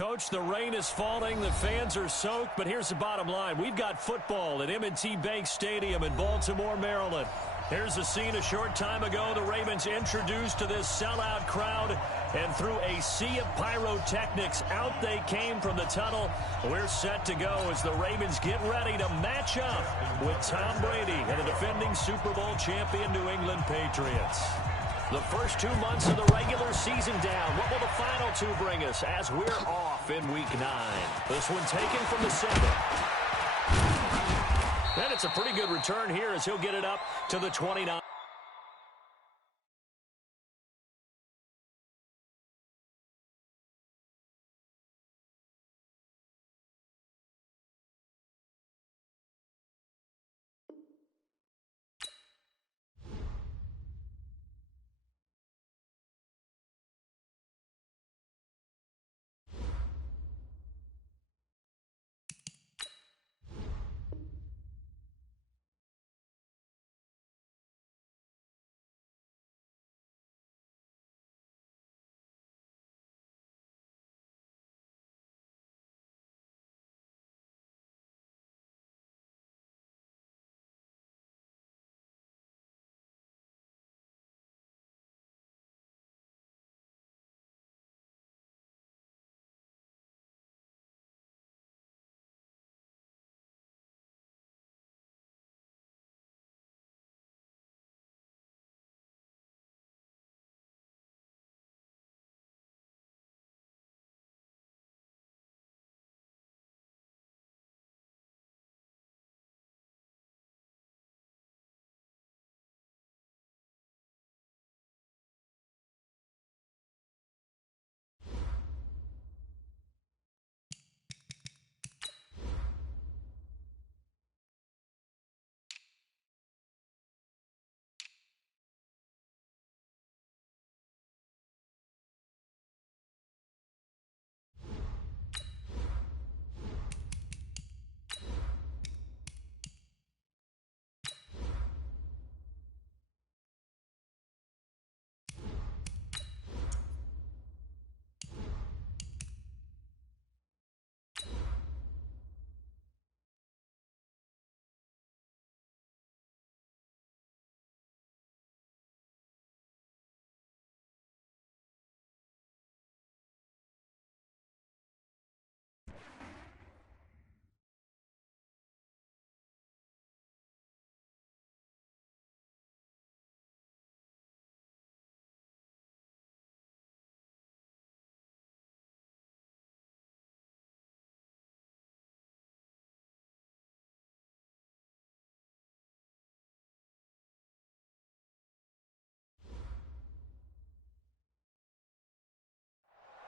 Coach, the rain is falling, the fans are soaked, but here's the bottom line. We've got football at M&T Bank Stadium in Baltimore, Maryland. Here's a scene a short time ago. The Ravens introduced to this sellout crowd, and through a sea of pyrotechnics, out they came from the tunnel. We're set to go as the Ravens get ready to match up with Tom Brady and the defending Super Bowl champion New England Patriots. The first 2 months of the regular season down. What will the final two bring us as we're off in Week 9? This one taken from the center. And it's a pretty good return here as he'll get it up to the 29.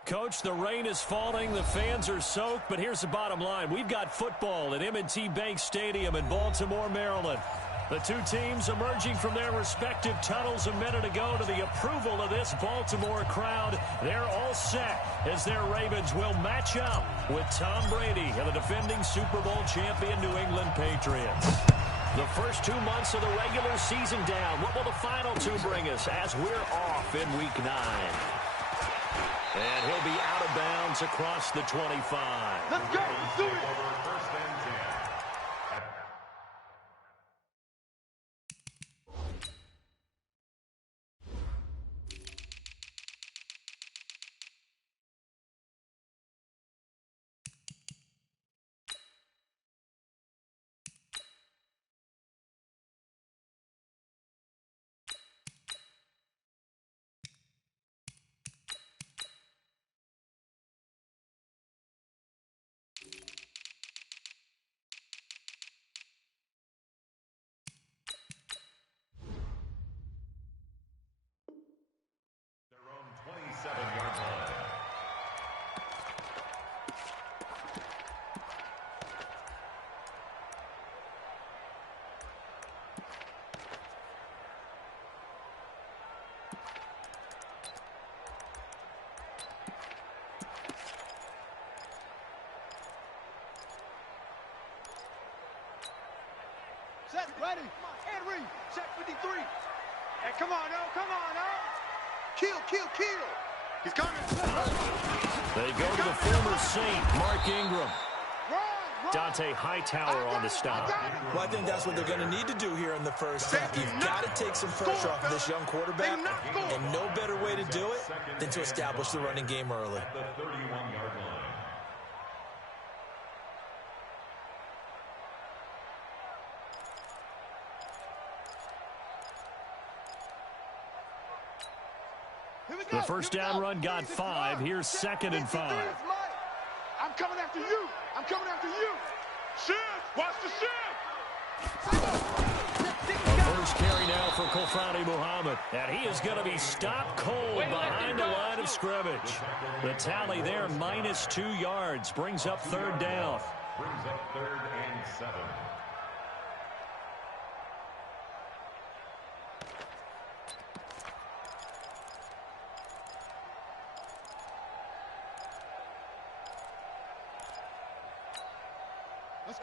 Coach, the rain is falling, the fans are soaked, but here's the bottom line. We've got football at M&T Bank Stadium in Baltimore, Maryland. The two teams emerging from their respective tunnels a minute ago to the approval of this Baltimore crowd. They're all set as their Ravens will match up with Tom Brady and the defending Super Bowl champion New England Patriots. The first 2 months of the regular season down. What will the final two bring us as we're off in Week 9? And he'll be out of bounds across the 25. Let's go. Do it. Set, ready, and read. Set 53. And come on now, come on now. Kill, kill, kill. He's coming. They go to the former Saint, Mark Ingram. Dante Hightower on the stop. Well, I think that's what they're going to need to do here in the first half. You've got to take some pressure off of this young quarterback, and no better way to do it than to establish the running game early. The 31-yard line. The first down run got 5. Here's 2nd and 5. I'm coming after you. I'm coming after you. Shift. Watch the shift. The first carry now for Kofani Muhammad. And he is going to be stopped cold behind the line of scrimmage. The tally there, -2 yards. Brings up 3rd down. Brings up 3rd and 7.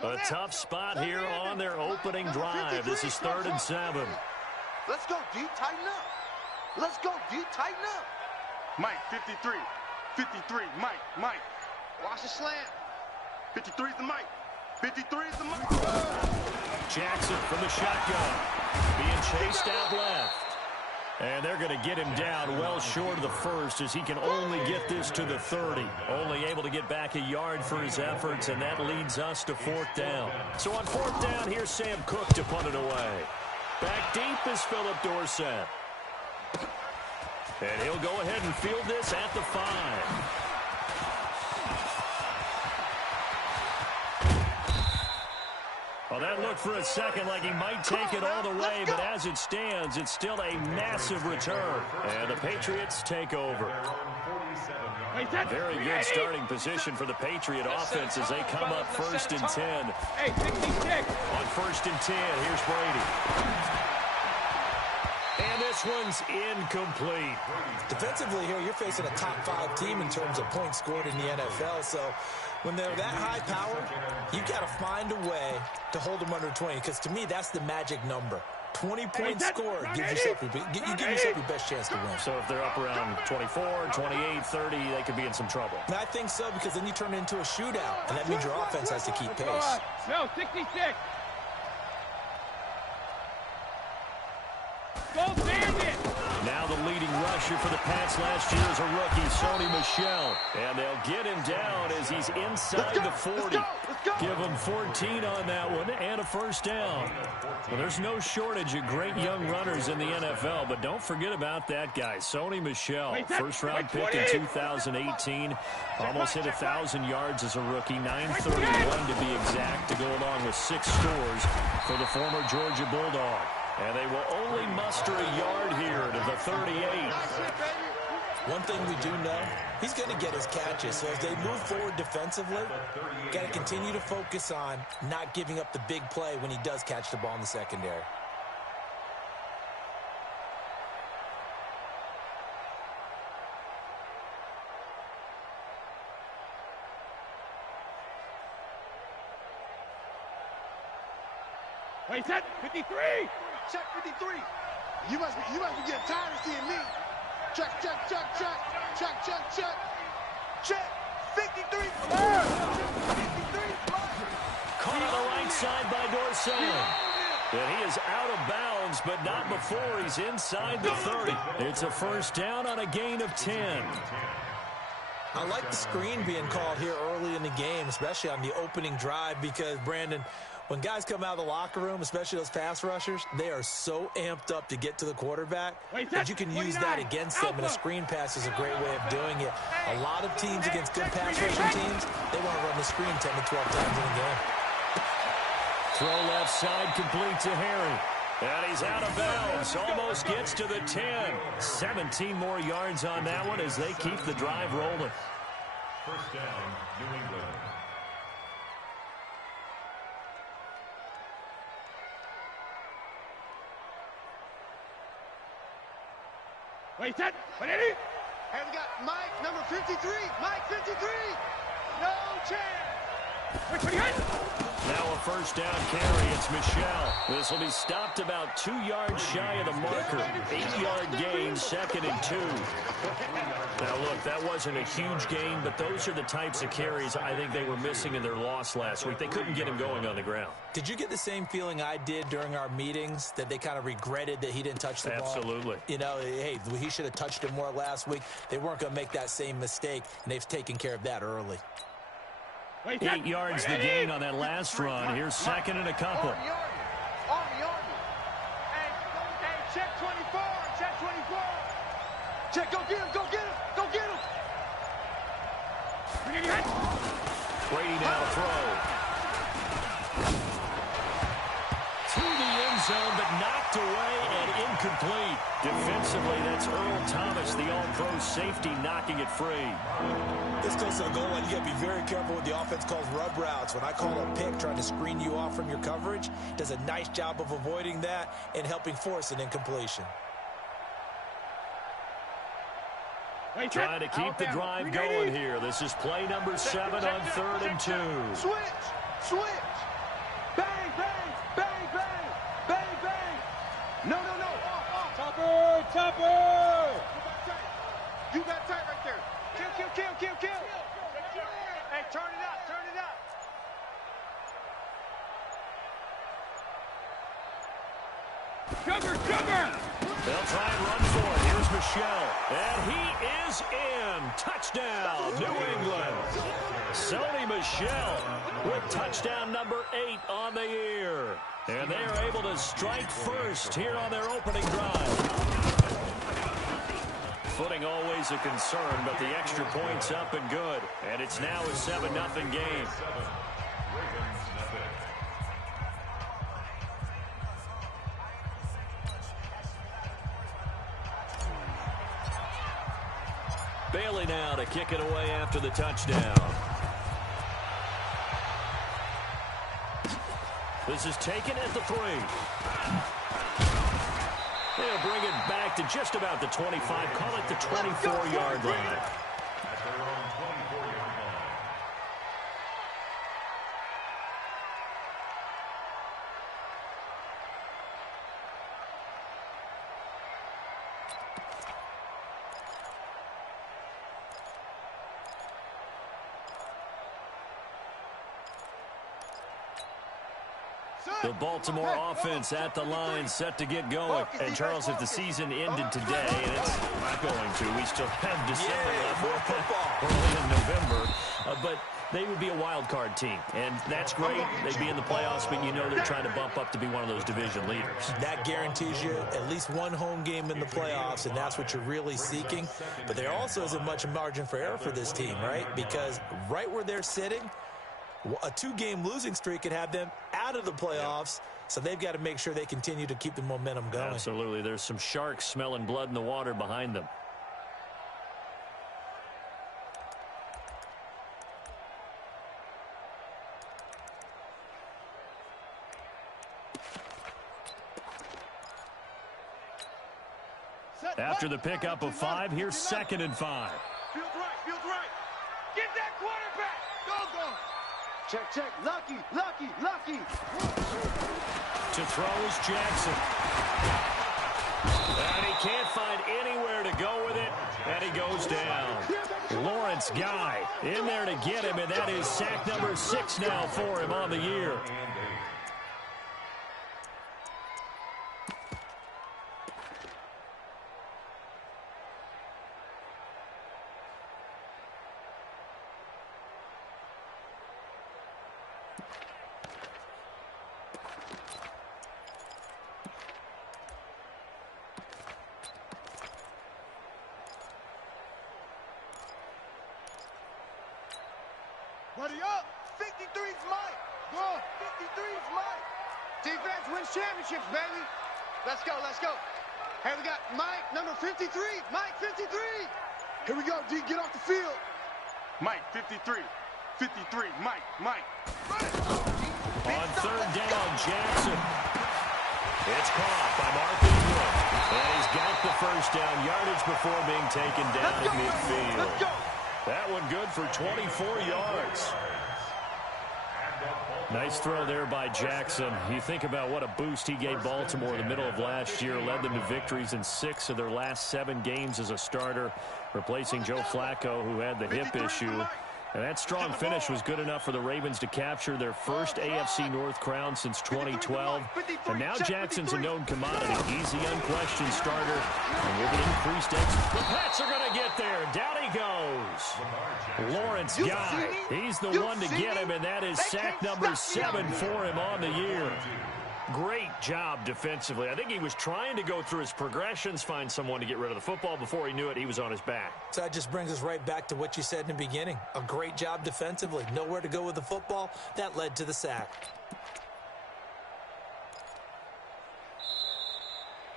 A tough spot here on their opening drive. This is 3rd and 7. Let's go, D. Tighten up. Let's go, D. Tighten up. Mike, 53. 53. Mike. Watch the slant. 53 is the Mike. 53 is the Mike. Jackson from the shotgun. Being chased out left. And they're going to get him down well short of the first as he can only get this to the 30. Only able to get back a yard for his efforts, and that leads us to 4th down. So on 4th down, here's Sam Cook to punt it away. Back deep is Philip Dorsett. And he'll go ahead and field this at the 5. Well, that looked for a second like he might take it all the way, but as it stands, it's still a massive return. And the Patriots take over. Very good starting position for the Patriot offense as they come up 1st and 10. On 1st and 10, here's Brady. And this one's incomplete. Defensively here, you're facing a top 5 team in terms of points scored in the NFL, so when they're that high power, you got to find a way to hold them under 20, because to me, that's the magic number. 20 points scored gives yourself your best chance to win. So if they're up around 24, 28, 30, they could be in some trouble. And I think so, because then you turn it into a shootout, and that means your offense has to keep pace. No, 66. Go Bandit! Now the leading rusher for the Pats last year is a rookie, Sony Michel. And they'll get him down as he's inside the 40. Give him 14 on that one and a first down. Well, there's no shortage of great young runners in the NFL, but don't forget about that guy, Sony Michel. First-round pick in 2018. Almost hit 1,000 yards as a rookie, 931 to be exact, to go along with 6 scores for the former Georgia Bulldog. And they will only muster a yard here to the 38. One thing we do know, he's going to get his catches. So as they move forward defensively, got to continue to focus on not giving up the big play when he does catch the ball in the secondary. Wait, set 53. Check 53. You must be getting tired of seeing me. Check. Check. 53. 53. Caught on the right side by Dorsett. And he is out of bounds, but not before he's inside the 30. It's a first down on a gain of 10. I like the screen being called here early in the game, especially on the opening drive, because, Brandon, when guys come out of the locker room, especially those pass rushers, they are so amped up to get to the quarterback that you can use that against them, and a screen pass is a great way of doing it. A lot of teams against good pass rushing teams, they want to run the screen 10 to 12 times in a game. Throw left side complete to Harry. And he's out of bounds. Almost gets to the 10. 17 more yards on that one as they keep the drive rolling. First down, New England. Wait, set. What is it? And we got Mike, number 53. Mike, 53. No chance. Wait, 28. Now a first down carry. It's Michelle. This will be stopped about 2 yards shy of the marker. 8-yard gain, 2nd and 2. Now, look, that wasn't a huge gain, but those are the types of carries I think they were missing in their loss last week. They couldn't get him going on the ground. Did you get the same feeling I did during our meetings, that they kind of regretted that he didn't touch the ball? Absolutely. You know, hey, he should have touched it more last week. They weren't going to make that same mistake, and they've taken care of that early. 8 yards the gain on that last run. Here's 2nd and a couple. Army. Hey, check 24. Check 24. Check, go get him. Go get him. Go get him. Brady now to throw. To the end zone, but knocked away and incomplete. Defensively, that's Earl Thomas, the all-pro safety, knocking it free. This goes to the goal line. You got to be very careful when the offense calls rub routes. When I call a pick trying to screen you off from your coverage, does a nice job of avoiding that and helping force an incompletion. Trying to keep the drive going here. This is play number 7 on 3rd and 2. Switch. Bang, bang, bang, bang, bang, bang. No. Topper. You got tight right there. Kill. Hey, turn it up. Cover. They'll try and run for it. Here's Michelle. And he is in. Touchdown, New England. Sony Michelle with touchdown number 8 on the year. And they are able to strike first here on their opening drive. Footing always a concern, but the extra point's up and good. And it's now a 7-0 game. Bailey now to kick it away after the touchdown. This is taken at the 3. They'll bring it back to just about the 25. Call it the 24-yard line. At their own 24-yard line. The Baltimore offense at the line, set to get going. And, Charles, if the season ended today, and it's not going to, we still have December left, early in November, but they would be a wild card team. And that's great. They'd be in the playoffs, but you know they're trying to bump up to be one of those division leaders. That guarantees you at least one home game in the playoffs, and that's what you're really seeking. But there also isn't much margin for error for this team, right? Because right where they're sitting, a 2-game losing streak could have them out of the playoffs, so they've got to make sure they continue to keep the momentum going. Absolutely. There's some sharks smelling blood in the water behind them. After the pickup of 5, here's 2nd and 5. Feels right. Get that quarterback. Go. Check. Lucky. To throw is Jackson. And he can't find anywhere to go with it, and he goes down. Lawrence Guy in there to get him, and that is sack number 6 now for him on the year. Buddy up. 53's Mike. Go. 53's Mike. Defense wins championships, baby. Let's go. Hey, we got Mike, number 53. Mike, 53. Here we go, D. Get off the field. Mike, 53. 53. Mike. On 3rd down, Jackson. It's caught by Mark Ingram. And he's got the first down yardage before being taken down at midfield. Let's go. That one good for 24 yards. And the Nice throw there by Jackson. You think about what a boost he gave Baltimore in the middle of last year, led them to victories in 6 of their last 7 games as a starter, replacing Joe Flacco, who had the hip issue. And that strong finish was good enough for the Ravens to capture their first AFC North crown since 2012. And now Jackson's a known commodity. He's the unquestioned starter. And with increased edge, the Pats are going to get there. Down he goes. Lawrence Guy. He's the one to get him, and that is sack number 7 for him on the year. Great job defensively. I think he was trying to go through his progressions, find someone to get rid of the football. Before he knew it, he was on his back. So that just brings us right back to what you said in the beginning. A great job defensively. Nowhere to go with the football. That led to the sack.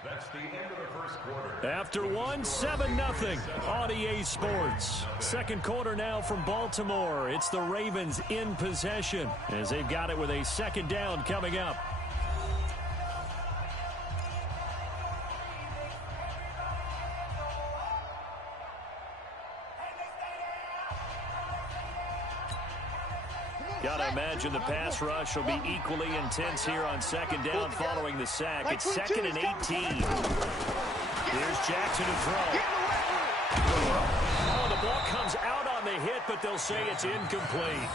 That's the end of the first quarter. After 7-0 on EA Sports. Second quarter now from Baltimore. It's the Ravens in possession as they've got it with a second down coming up. Gotta imagine the pass rush will be equally intense here on second down following the sack. It's 2nd and 18. Here's Jackson to throw. Oh, the ball comes out on the hit, but they'll say it's incomplete.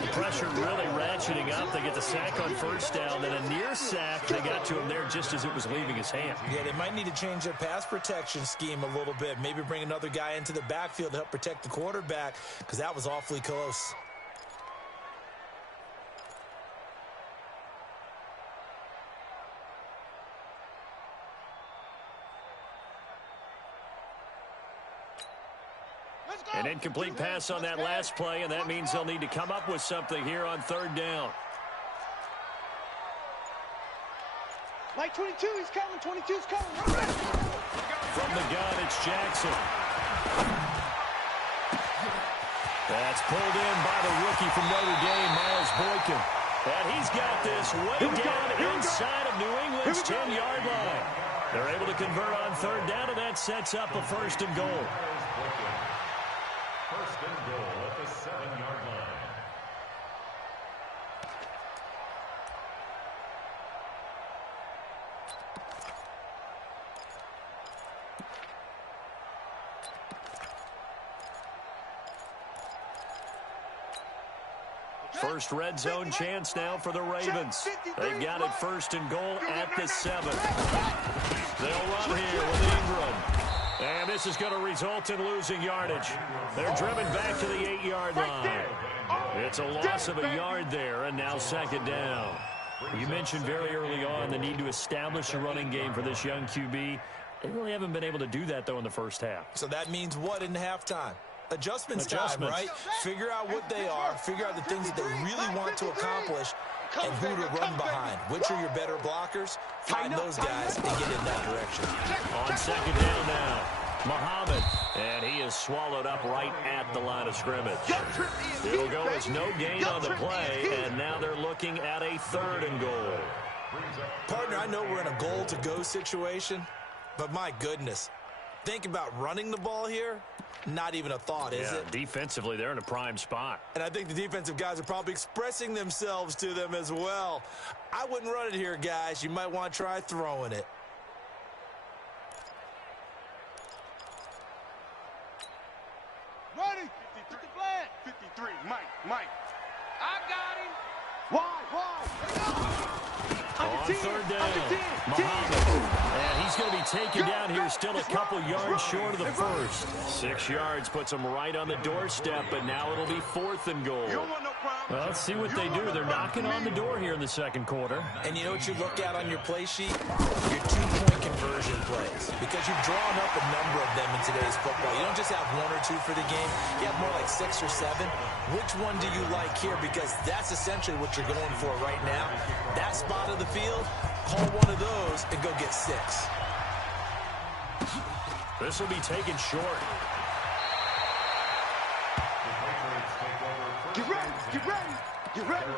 The pressure really ratcheting up. They get the sack on first down, then a near sack. They got to him there just as it was leaving his hand. Yeah, they might need to change their pass protection scheme a little bit. Maybe bring another guy into the backfield to help protect the quarterback, because that was awfully close. An incomplete pass on that last play, and that means they'll need to come up with something here on third down. Mike 22, he's coming. 22's coming. From the gun, it's Jackson. That's pulled in by the rookie from Notre Dame, Miles Boykin. And he's got this way down inside of New England's 10-yard line. They're able to convert on third down, and that sets up a 1st and goal. First and goal at the 7-yard line. First red zone chance now for the Ravens. They've got it 1st and goal at the 7. They'll run here with Ingram. And this is going to result in losing yardage. They're driven back to the 8-yard line. It's a loss of a yard there, and now 2nd down. You mentioned very early on the need to establish a running game for this young QB. They really haven't been able to do that, though, in the first half. So that means what in halftime? Adjustments time, right? Figure out what they are, figure out the things that they really want to accomplish, and who to run behind. Which are your better blockers? Find those guys and get in that direction. On 2nd down now, Muhammad, and he is swallowed up right at the line of scrimmage. It'll go as no gain on the play, and now they're looking at a 3rd and goal. Partner, I know we're in a goal-to-go situation, but my goodness, think about running the ball here. Not even a thought, is it? Defensively, they're in a prime spot. And I think the defensive guys are probably expressing themselves to them as well. I wouldn't run it here, guys. You might want to try throwing it. Ready. 53 flag. 53, Mike. I got him. Why? On 3rd down, Muhammad. And he's going to be taken down here, still a couple yards short of the first. 6 yards puts him right on the doorstep, but now it'll be 4th and goal. Well, let's see what they do. They're knocking on the door here in the 2nd quarter. And you know what you look at on your play sheet? Your 2-point conversion plays. Because you've drawn up a number of them in today's football. You don't just have 1 or 2 for the game. You have more like 6 or 7. Which one do you like here? Because that's essentially what you're going for right now. That spot of the field, call one of those and go get 6. This will be taken short. Get ready.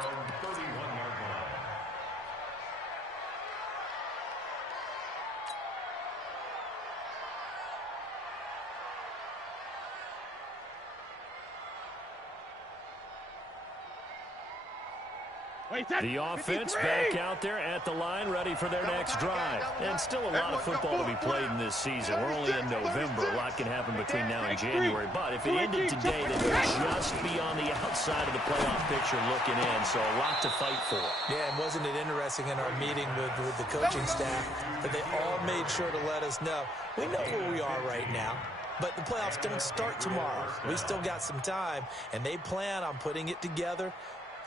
The offense back out there at the line, ready for their next drive. And still a lot of football to be played in this season. We're only in November. A lot can happen between now and January. But if it ended today, they would just be on the outside of the playoff picture looking in. So a lot to fight for. Yeah, and wasn't it interesting in our meeting with the coaching staff that they all made sure to let us know, we know where we are right now. But the playoffs don't start tomorrow. We still got some time, and they plan on putting it together,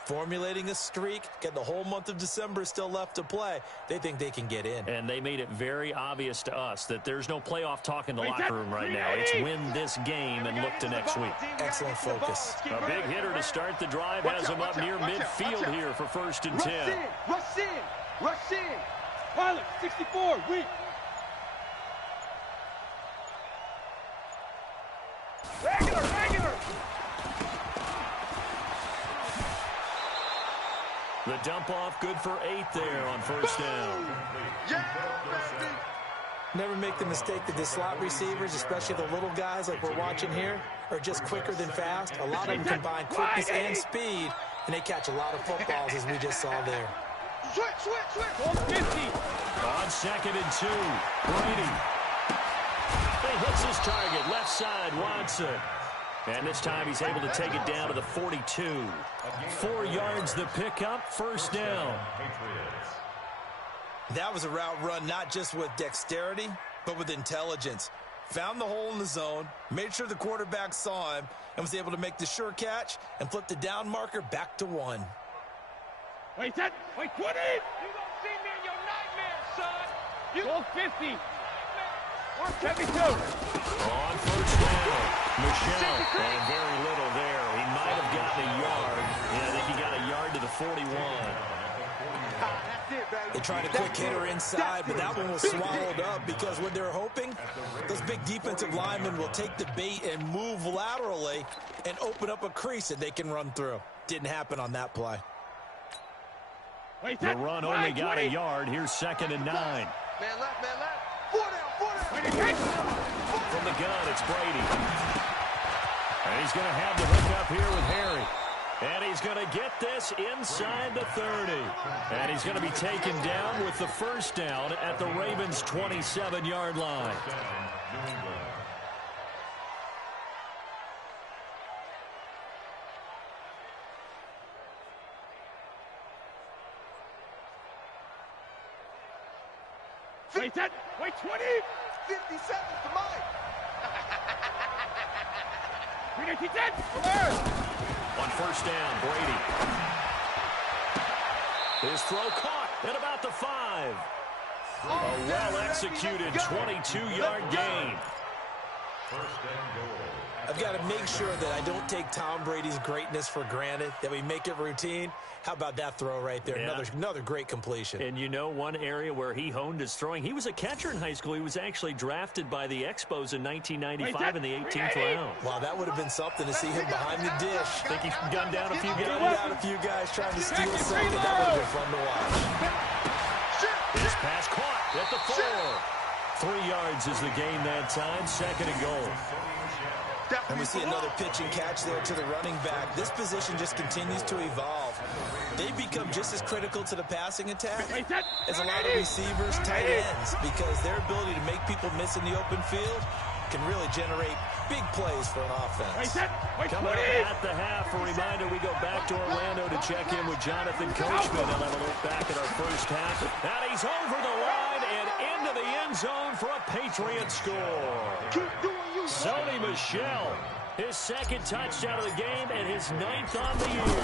formulating a streak, get the whole month of December still left to play. They think they can get in. And they made it very obvious to us that there's no playoff talk in the locker room right now. It's win this game and look to next week. Excellent focus. A big hitter to start the drive has him up near midfield here for 1st and 10. Rush in! Rush in! Pilot, 64, weak! Regular! The dump off good for 8 there on 1st down. Yeah, baby! Never make the mistake that the slot receivers, especially the little guys like we're watching here, are just quicker than fast. A lot of them combine quickness and speed, and they catch a lot of footballs, as we just saw there. Switch! 50! On 2nd and 2, Brady. He hits his target, left side, Watson. And this time he's able to take it down to the 42. 4 yards the pickup, 1st down. That was a route run not just with dexterity, but with intelligence. Found the hole in the zone, made sure the quarterback saw him, and was able to make the sure catch and flip the down marker back to 1. Wait, 20! You don't see me in your nightmares, son! You go 50! 72! On 1st down, Michelle, and very little there. He might have gotten a yard. Yeah, I think he got a yard to the 41. They tried a quick hitter inside, but that one was swallowed up because what they're hoping, those big defensive linemen will take the bait and move laterally and open up a crease that they can run through. Didn't happen on that play. The run only got a yard. Here's 2nd and 9. Man left. 4 down. From the gun, it's Brady. And he's going to have the hook up here with Harry. And he's going to get this inside the 30. And he's going to be taken down with the 1st down at the Ravens' 27-yard line. Wait, 20! 57 to Mike! 310! On 1st down, Brady. His throw caught at about the 5. A well-executed 22-yard gain. I've got to make sure that I don't take Tom Brady's greatness for granted, that we make it routine. How about that throw right there? Yeah. Another great completion. And you know one area where he honed his throwing? He was a catcher in high school. He was actually drafted by the Expos in 1995 in the 18th round. Wow, that would have been something to see him behind the dish. Think he's gunned down a few guys? Gunned down a few guys trying to steal a second. That would have been fun to watch. His pass caught at the 4. 3 yards is the gain that time. 2nd and goal. And we see another pitch and catch there to the running back. This position just continues to evolve. They become just as critical to the passing attack as a lot of receivers, tight ends, because their ability to make people miss in the open field can really generate big plays for an offense. Coming up at the half, a reminder, we go back to Orlando to check in with Jonathan Coachman and have a look back at our first half. And he's over the line and into the end zone for a Patriot score. Sony Michel, his 2nd touchdown of the game and his 9th on the year.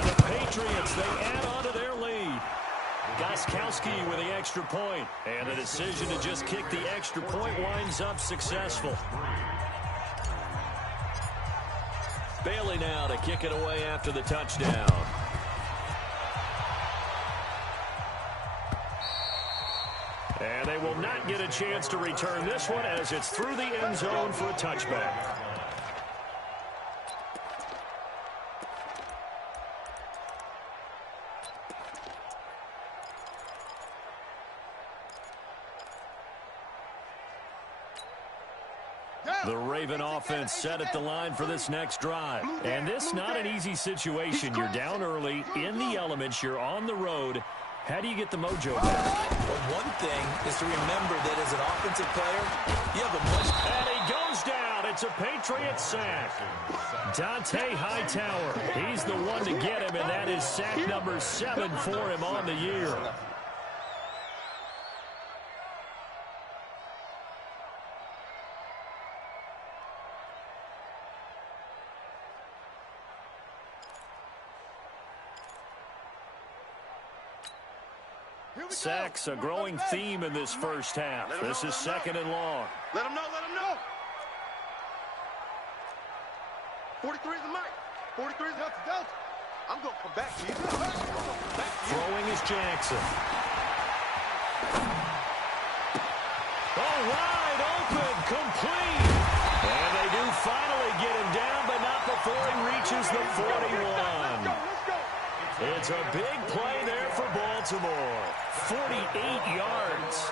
And the Patriots, they add on to their lead. Gostkowski with the extra point. And the decision to just kick the extra point winds up successful. Bailey now to kick it away after the touchdown. And they will not get a chance to return this one as it's through the end zone for a touchback. The Raven offense set at the line for this next drive. And this not an easy situation. You're down early, in the elements, you're on the road. How do you get the mojo back? Well, one thing is to remember that as an offensive player, you have a much... And he goes down. It's a Patriot sack. Dante Hightower, he's the one to get him, and that is sack number 7 for him on the year. Sacks, a growing theme in this first half. This is 2nd and long. Let him know, let him know. 43 is the mic. 43 is Delta. I'm going to come back to you. Throwing is Jackson. Oh, wide open, complete. And they do finally get him down, but not before he reaches the 41. It's a big play there for Baltimore. 48 yards.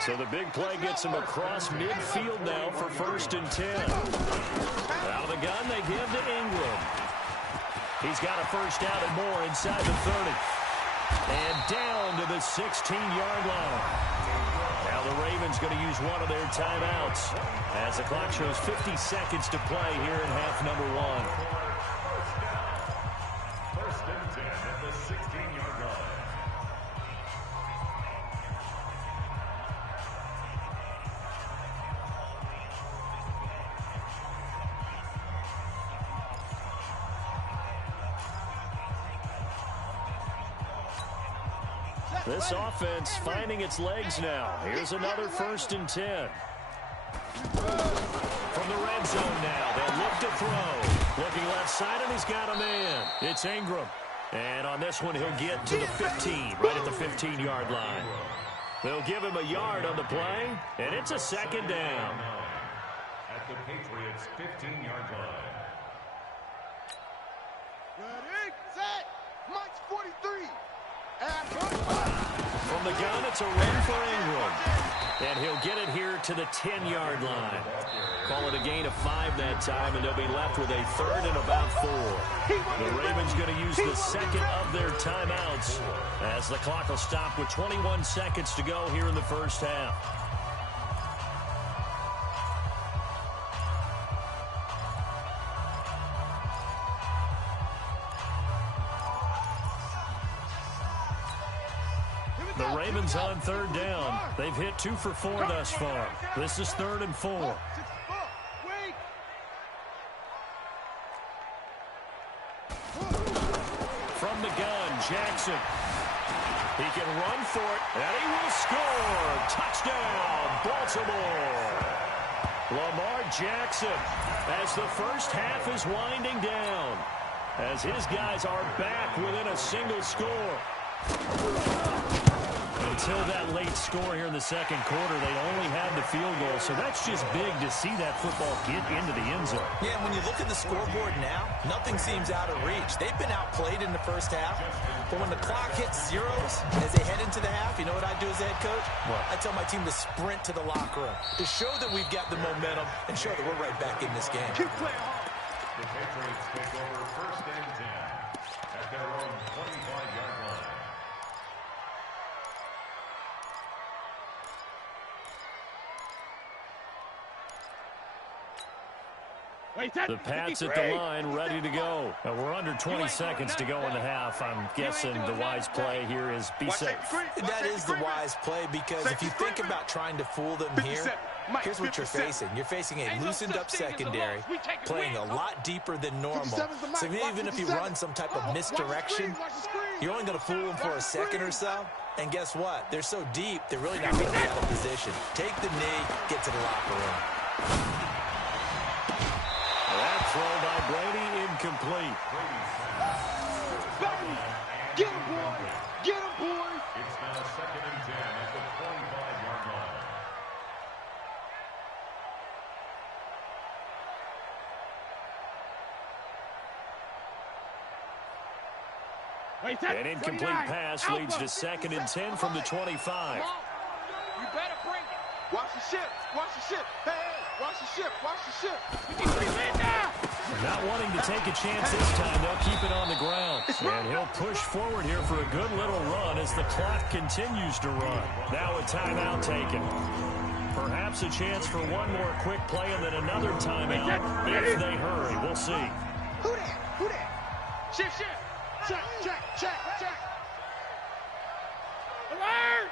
So the big play gets him across midfield now for 1st and 10. Out of the gun, they give to Ingram. He's got a first down and more inside the 30. And down to the 16-yard line. Now the Ravens going to use one of their timeouts as the clock shows 50 seconds to play here in half number 1. This offense finding its legs now. Here's another 1st and 10. From the red zone now, they'll look to throw. Looking left side, and he's got a man. It's Ingram. And on this one, he'll get to the 15, right at the 15-yard line. They'll give him a yard on the play, and it's a 2nd down. At the Patriots' 15-yard line. Ready, set, Mike's 43. From the gun, it's a run for Ingram. And he'll get it here to the 10-yard line. Call it a gain of 5 that time, and they'll be left with a 3rd and about 4. The Ravens going to use the 2nd of their timeouts as the clock will stop with 21 seconds to go here in the first half. The Ravens on 3rd down. They've hit 2 for 4 thus far. This is 3rd and 4. From the gun, Jackson. He can run for it, and he will score. Touchdown, Baltimore. Lamar Jackson, as the first half is winding down, as his guys are back within a single score. Until that late score here in the 2nd quarter, they only had the field goal. So that's just big to see that football get into the end zone. Yeah, when you look at the scoreboard now, nothing seems out of reach. They've been outplayed in the first half. But when the clock hits zeros as they head into the half, you know what I do as a head coach? What? I tell my team to sprint to the locker room to show that we've got the momentum and show that we're right back in this game. Keep playing hard. The Patriots take over 1st and 10 at their own 25-yard line. The Pats at the line, ready to go. We're under 20 seconds to go in the half. I'm guessing the wise play here is be safe. That is the wise play, because if you think about trying to fool them here, here's what you're facing. You're facing a loosened-up secondary, playing a lot deeper than normal. So even if you run some type of misdirection, you're only going to fool them for a second or so. And guess what? They're so deep, they're really not going to be out of position. Take the knee, get to the locker room. Throw by Brady, incomplete. Get him, boy. Get him, boy. It's now 2nd and 10 at the 25-yard line. An incomplete pass leads to 2nd and 10 from the 25. You better bring it. Watch the ship. Watch the ship. Hey, watch the ship. Watch the ship. Not wanting to take a chance this time, they'll keep it on the ground. And he'll push forward here for a good little run as the clock continues to run. Now a timeout taken. Perhaps a chance for one more quick play and then another timeout if they hurry. We'll see. Who that? Who that? Shift. Check. Alert!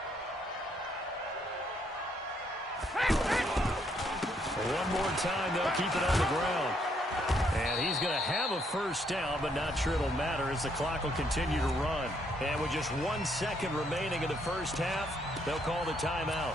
One more time, they'll keep it on the ground. And he's going to have a first down, but not sure it'll matter as the clock will continue to run. And with just 1 second remaining in the first half, they'll call the timeout.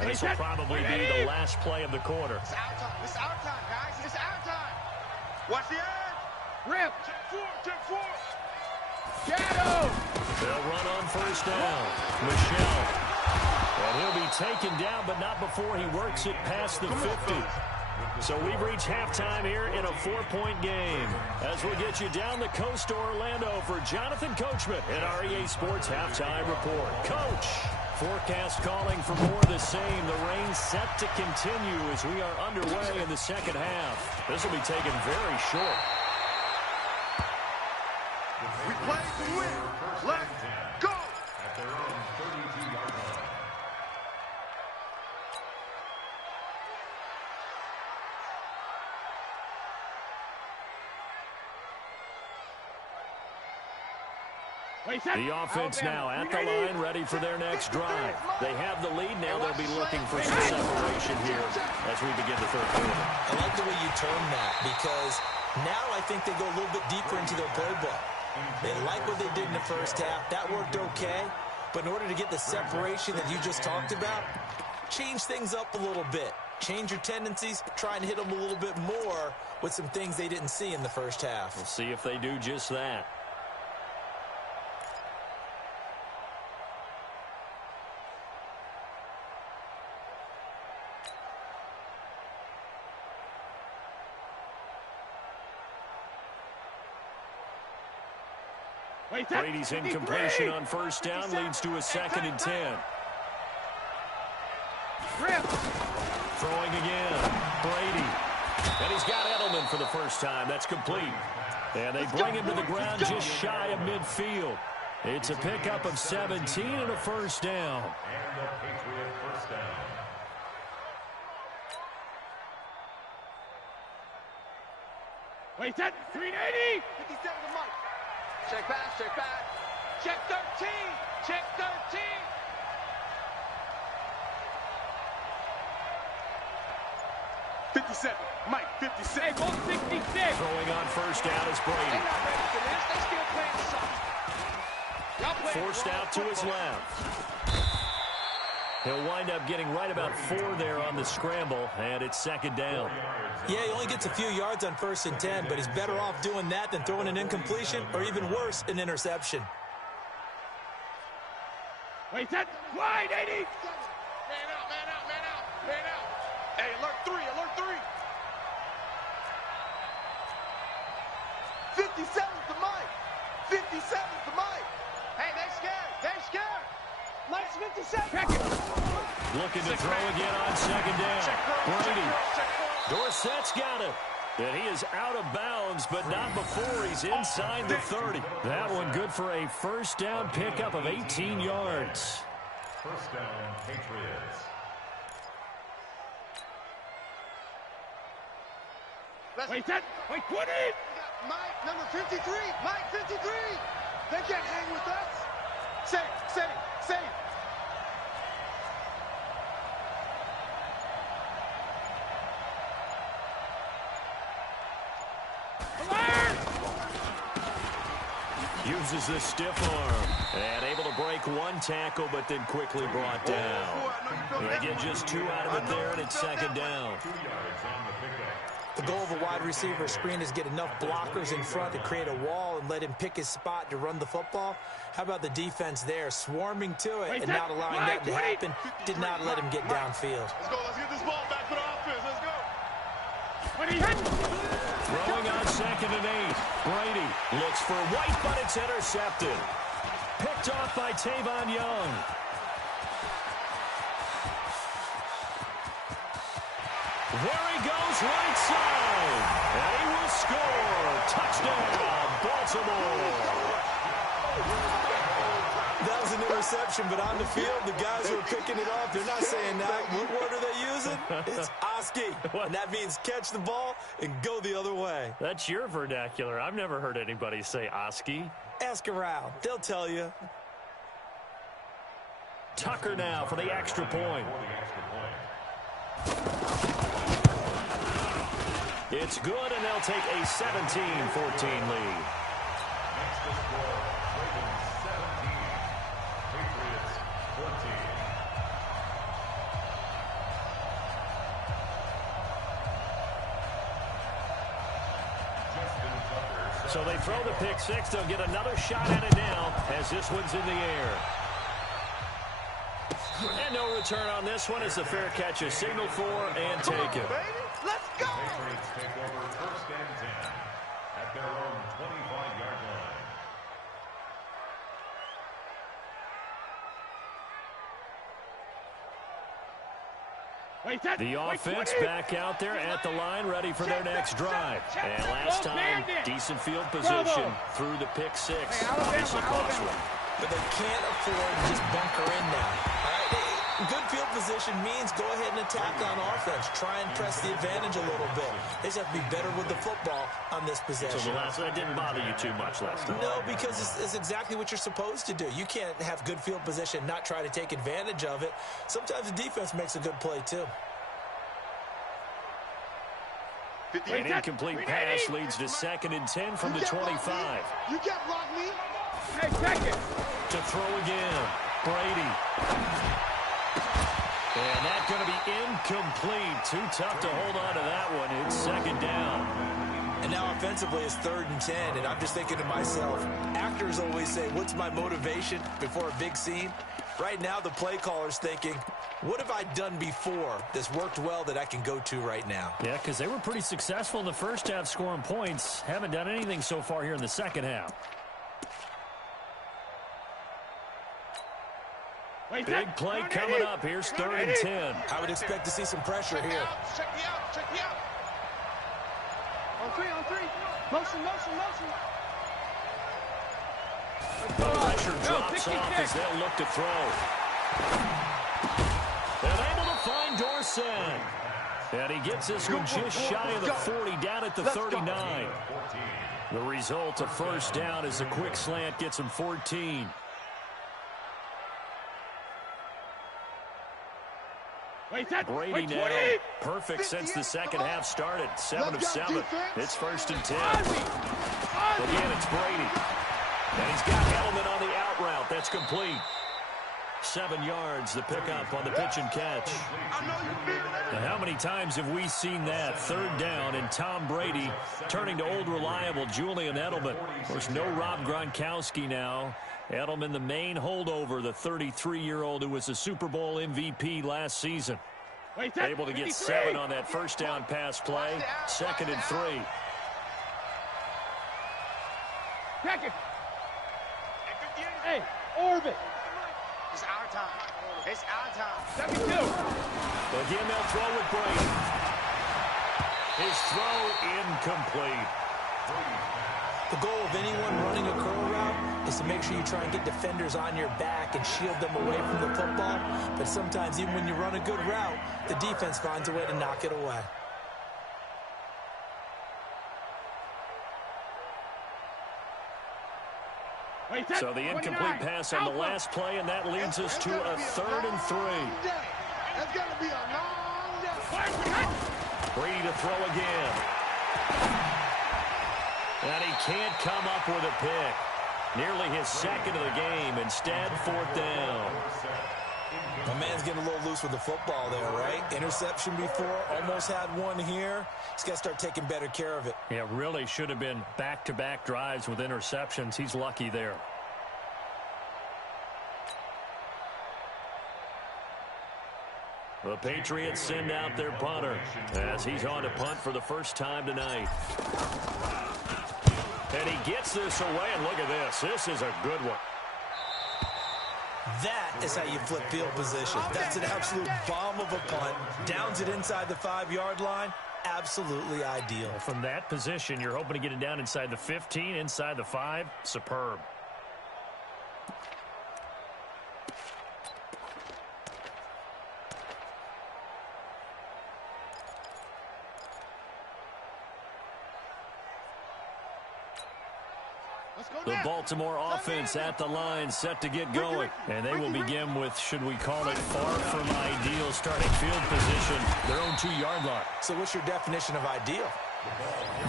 And this will probably be the last play of the quarter. It's our time. It's our time, guys. It's our time. Watch the edge. Rip. Check four. Shadow. They'll run on first down. Michelle. And he'll be taken down, but not before he works it past the 50. So we've reached halftime here in a 4-point game. As we get you down the coast to Orlando for Jonathan Coachman at our EA Sports Halftime Report. Coach. Forecast calling for more of the same. The rain set to continue as we are underway in the second half. This will be taken very short. We play to win. Let's go. At their own 32-yard line. The offense now at the line, ready for their next drive. They have the lead. Now they'll be looking for some separation here as we begin the third quarter. I like the way you term that because now I think they go a little bit deeper into their playbook. They like what they did in the first half. That worked okay. But in order to get the separation that you just talked about, change things up a little bit. Change your tendencies, try and hit them a little bit more with some things they didn't see in the first half. We'll see if they do just that. Brady's incompletion on first down leads to a 2nd and 10. Rip. Throwing again. Brady. And he's got Edelman for the first time. That's complete. And they bring him to the ground just shy of midfield. It's a pickup of 17 and a first down. And the Patriot first down. Wait, that 380. 57 to Mike. Check back. Check 13. Check 13. Mike, 57. Hey, both 66. Throwing on first down is Brady. They're not ready for this. They still playing soft. Y'all playing Forced wrong out to his football. left. He'll wind up getting right about 4 there on the scramble, and it's 2nd down. Yeah, he only gets a few yards on 1st and 10, but he's better off doing that than throwing an incompletion or even worse, an interception. Wait, that wide 80. Man out. Hey, alert 3. 57 to Mike. 57 to Mike. Hey, they scared. Mike's 57. Check it. Looking to throw again on 2nd down. Brady. Dorsett's got it. And he is out of bounds, but not before he's inside the 30. That one good for a first down pickup of 18 yards. First down, Patriots. Wait, 20. Mike, number 53. Mike, 53. They can't hang with us. Say. Alert. Uses the stiff arm. And able to break 1 tackle, but then quickly brought down. They get just 2 out of it there, and it's 2nd down. 2 yards on the pickup. The goal of a wide receiver screen is get enough blockers in front to create a wall and let him pick his spot to run the football. How about the defense there, swarming to it and not allowing that to happen? Did not let him get downfield. Let's go. Let's get this ball back for the offense. Let's go. Throwing on 2nd and 8. Brady looks for White, but it's intercepted. Picked off by Tavon Young. There he goes, right side. And he will score. Touchdown, Baltimore. That was an interception, but on the field, the guys who are picking it off, they're not saying that. What word are they using? It's Oski. And that means catch the ball and go the other way. That's your vernacular. I've never heard anybody say Oski. Ask around. They'll tell you. Tucker now for the extra point. It's good, and they'll take a 17-14 lead. So they throw the pick six. They'll get another shot at it now as this one's in the air. And no return on this one as the fair catch is signaled for and taken. Let's go. Patriots take over 1st and 10 at their own 25-yard line. The offense back out there at the line, ready for their next drive. And last time, decent field position through the pick six. Obviously cost one. But they can't afford to just bunker in now. All right? Good field position means go ahead and attack on offense. Try and press the advantage a little bit. They just have to be better with the football on this possession. So that didn't bother you too much last time? No, because it's exactly what you're supposed to do. You can't have good field position and not try to take advantage of it. Sometimes the defense makes a good play, too. An incomplete pass leads to 2nd and 10 from the 25. You can't block me. Hey, check it. To throw again. Brady. And that's going to be incomplete. Too tough to hold on to that one. It's 2nd down. And now offensively it's 3rd and 10. And I'm just thinking to myself, actors always say, what's my motivation before a big scene? Right now the play caller's thinking, what have I done before that's worked well that I can go to right now? Yeah, because they were pretty successful in the first half scoring points. Haven't done anything so far here in the second half. Big play coming up. Here's 3rd and 10. I would expect to see some pressure here. Check me out. Check me out. On three. Motion. The pressure drops off as they'll look to throw. And able to find Dorsett. And he gets this one just shy of the 40, down at the 39. The result, a 1st down as a quick slant gets him 14. Brady now, perfect since the second half started. 7 of 7. It's 1st and 10. Again, it's Brady. And he's got Edelman on the out route. That's complete. 7 yards, the pickup on the pitch and catch. Now, how many times have we seen that? 3rd down and Tom Brady turning to old reliable Julian Edelman. Of course, no Rob Gronkowski now. Edelman, the main holdover, the 33-year-old who was a Super Bowl MVP last season. Able to get 7 on that 1st down pass play. 2nd and 3. Check it. Hey, orbit. It's our time. It's our time. 72. Again, they'll throw with Brady. His throw incomplete. The goal of anyone running a curl route is to make sure you try and get defenders on your back and shield them away from the football. But sometimes even when you run a good route, the defense finds a way to knock it away. So the incomplete pass on the last play, and that leads us to a 3rd and 3. That's going to be a long day. Brady to throw again. And he can't come up with a pick. Nearly his 2nd of the game. Instead, 4th down. My man's getting a little loose with the football there, right? Interception before, almost had one here. He's got to start taking better care of it. Yeah, really should have been back-to-back drives with interceptions. He's lucky there. The Patriots send out their punter as he's on to punt for the first time tonight. And he gets this away, and look at this. This is a good one. That is how you flip field position. That's an absolute bomb of a punt. Downs it inside the 5-yard line. Absolutely ideal. From that position, you're hoping to get it down inside the 15, inside the 5. Superb. The Baltimore offense at the line, set to get going. And they will begin with, should we call it, far from ideal starting field position, their own 2-yard line. So what's your definition of ideal?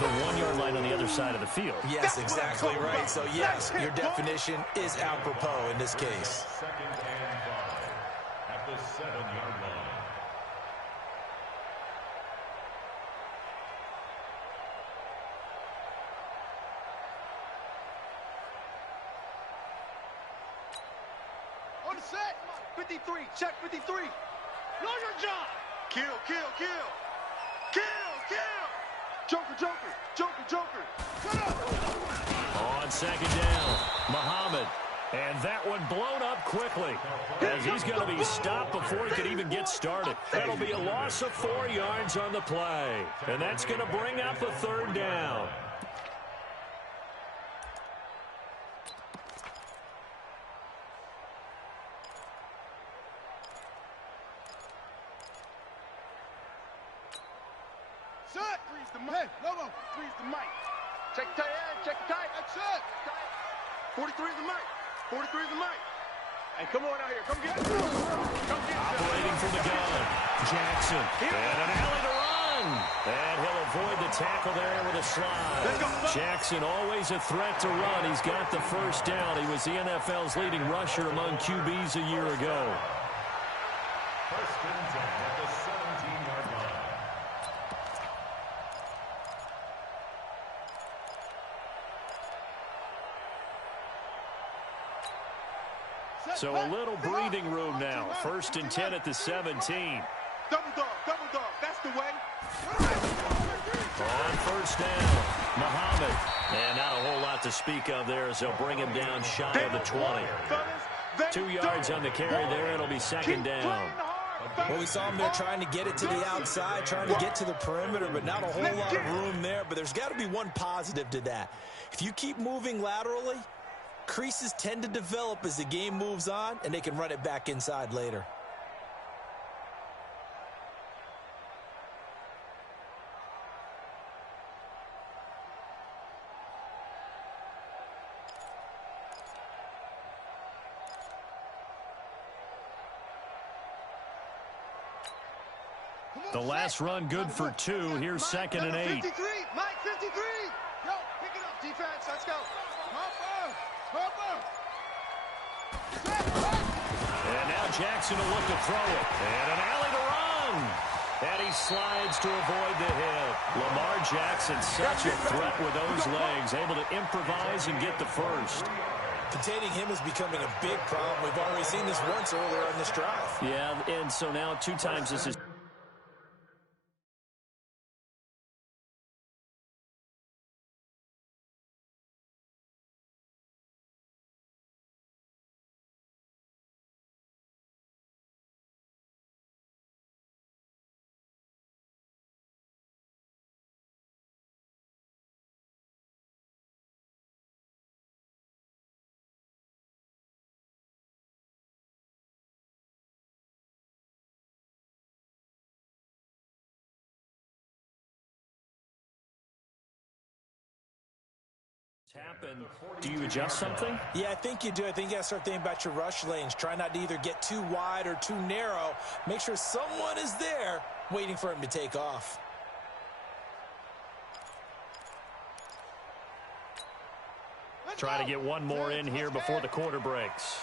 The 1-yard line on the other side of the field. Yes, exactly right. So, yes, your definition is apropos in this case. Second and 5 at the 7-yard line. On the set. 53. Check 53. Know your job. Kill, kill, kill. Kill, kill. Joker, joker. Joker, joker. Shut up. On second down, Muhammad. And that one blown up quickly as he's going to be stopped before he could even get started. That'll be a loss of 4 yards on the play. And that's going to bring up a 3rd down. Set. Three's the mic. Lobo. Three's the mic. Check the tight end. Check the tight. That's it. 43's the mic. 43's the mic. Hey, come on out here. Come get it. Come get it. Operating from the gun, Jackson. And an alley to run. And he'll avoid the tackle there with a slide. Jackson always a threat to run. He's got the 1st down. He was the NFL's leading rusher among QBs a year ago. First and 10 at the 17-yard line. So a little breathing room now. 1st and 10 at the 17. Double dog. Double dog. That's the way. On 1st down, Muhammad. And not a whole lot to speak of there as they'll bring him down shy of the 20. 2 yards on the carry there. It'll be 2nd down. Well, we saw him there trying to get it to the outside, trying to get to the perimeter, but not a whole lot of room there. But there's got to be one positive to that. If you keep moving laterally, creases tend to develop as the game moves on, and they can run it back inside later. The last run good for 2. Here's 2nd and 8. 53. Mike, 53. Yo, pick it up, defense. Let's go. And now Jackson will look to throw it. And an alley to run. And he slides to avoid the hit. Lamar Jackson, such a threat with those legs, able to improvise and get the 1st. Containing him is becoming a big problem. We've already seen this once earlier in this drive. Yeah, and so now 2 times this is... happen. Do you adjust something? Yeah, I think you do. I think you got to start thinking about your rush lanes. Try not to either get too wide or too narrow. Make sure someone is there waiting for him to take off. Try to get one more in here before the quarter breaks.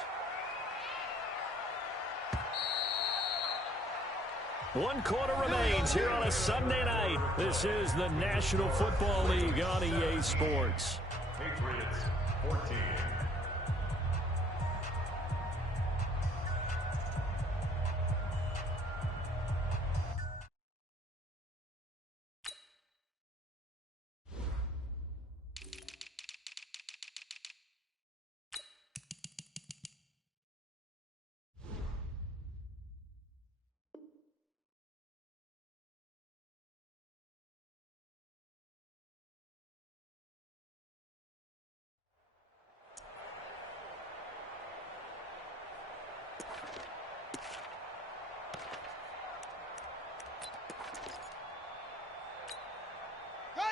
1 quarter remains here on a Sunday night. This is the National Football League on EA Sports. Patriots 14.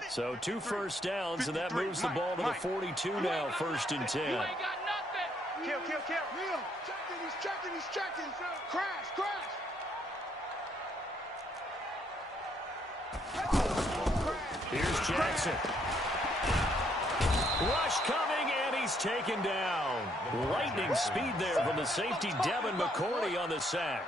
So 2 first downs, and that moves the ball to the 42 now, 1st and 10. You ain't got nothing. Kill. Neil, he's checking. Crash. Here's Jackson. Rush coming, and he's taken down. Lightning speed there from the safety, Devin McCourty, on the sack.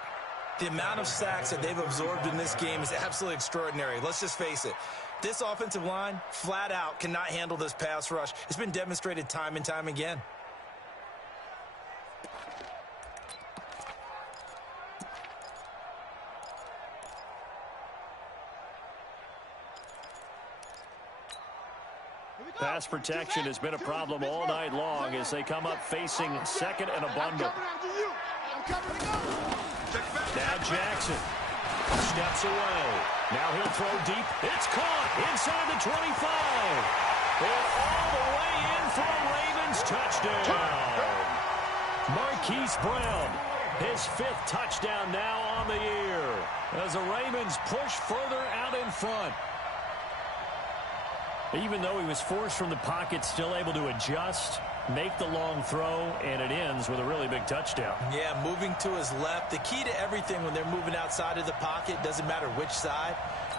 The amount of sacks that they've absorbed in this game is absolutely extraordinary. Let's just face it. This offensive line, flat out, cannot handle this pass rush. It's been demonstrated time and time again. Pass protection has been a problem all night long as they come up facing 2nd and a bundle. Now Jackson steps away. Now he'll throw deep. It's caught inside the 25. And all the way in for a Ravens touchdown. Marquise Brown, his 5th touchdown now on the year as the Ravens push further out in front. Even though he was forced from the pocket, still able to adjust, make the long throw, and it ends with a really big touchdown. Yeah, moving to his left. The key to everything when they're moving outside of the pocket, doesn't matter which side,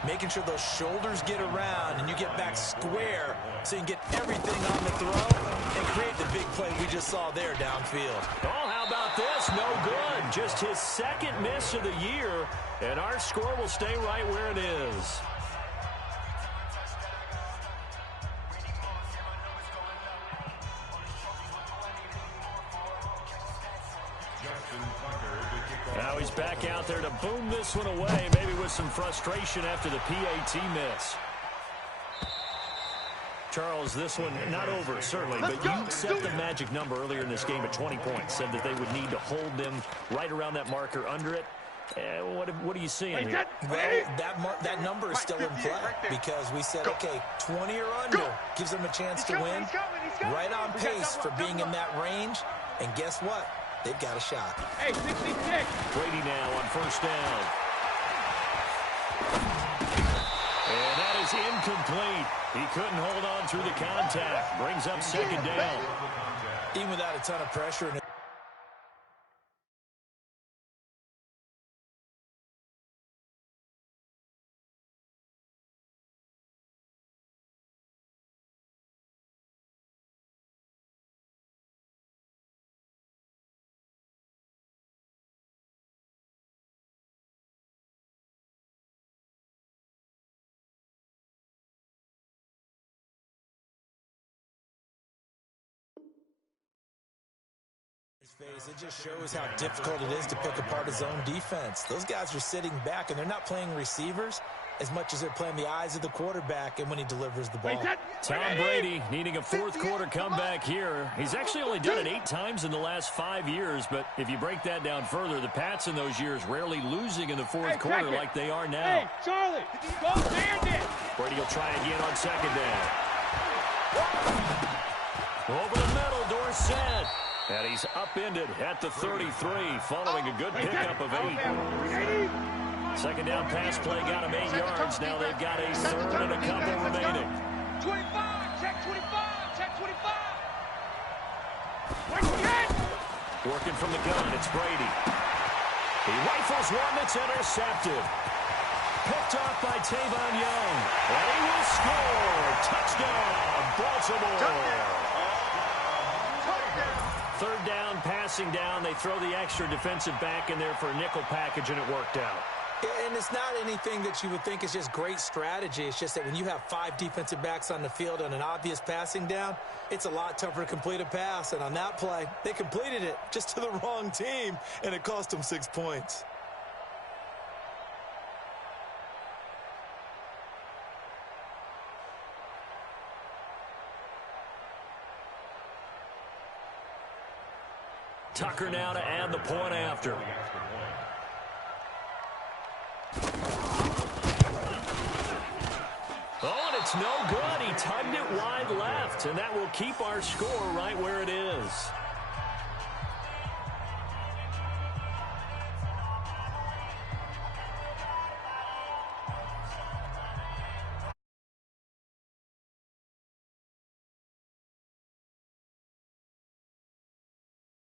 making sure those shoulders get around and you get back square so you can get everything on the throw and create the big play we just saw there downfield. Oh, how about this? No good. Just his 2nd miss of the year, and our score will stay right where it is. Now he's back out there to boom this one away, maybe with some frustration after the PAT miss. Charles, this one not over, certainly, but you set the magic number earlier in this game at 20 points, said that they would need to hold them right around that marker under it. What are you seeing here? Well, that number is still in play because we said, okay, 20 or under gives them a chance to win. Right on pace for being in that range, and guess what? They've got a shot. Hey, 66. Brady now on 1st down. And that is incomplete. He couldn't hold on through the contact. Brings up 2nd down. Even without a ton of pressure. It just shows how difficult it is to pick apart his own defense. Those guys are sitting back, and they're not playing receivers as much as they're playing the eyes of the quarterback and when he delivers the ball. Tom Brady needing a 4th quarter comeback here. He's actually only done it 8 times in the last 5 years, but if you break that down further, the Pats in those years rarely losing in the 4th quarter like they are now. Hey, Charlie, go Bandit. Brady will try again on 2nd down. Over the middle, Dorsett. And he's upended at the 33, following a good pickup of 8. 2nd down pass play got him 8 yards. Now they've got a 3rd and a couple remaining. 25, check 25, check 25. Working from the gun, it's Brady. He rifles one that's intercepted. Picked off by Tavon Young. And he will score. Touchdown, Baltimore. 3rd down, passing down. They throw the extra defensive back in there for a nickel package, and it worked out. Yeah, and it's not anything that you would think is just great strategy. It's just that when you have 5 defensive backs on the field and an obvious passing down, it's a lot tougher to complete a pass. And on that play, they completed it just to the wrong team, and it cost them 6 points. Tucker now to add the point after. Oh, and it's no good. He tugged it wide left, and that will keep our score right where it is.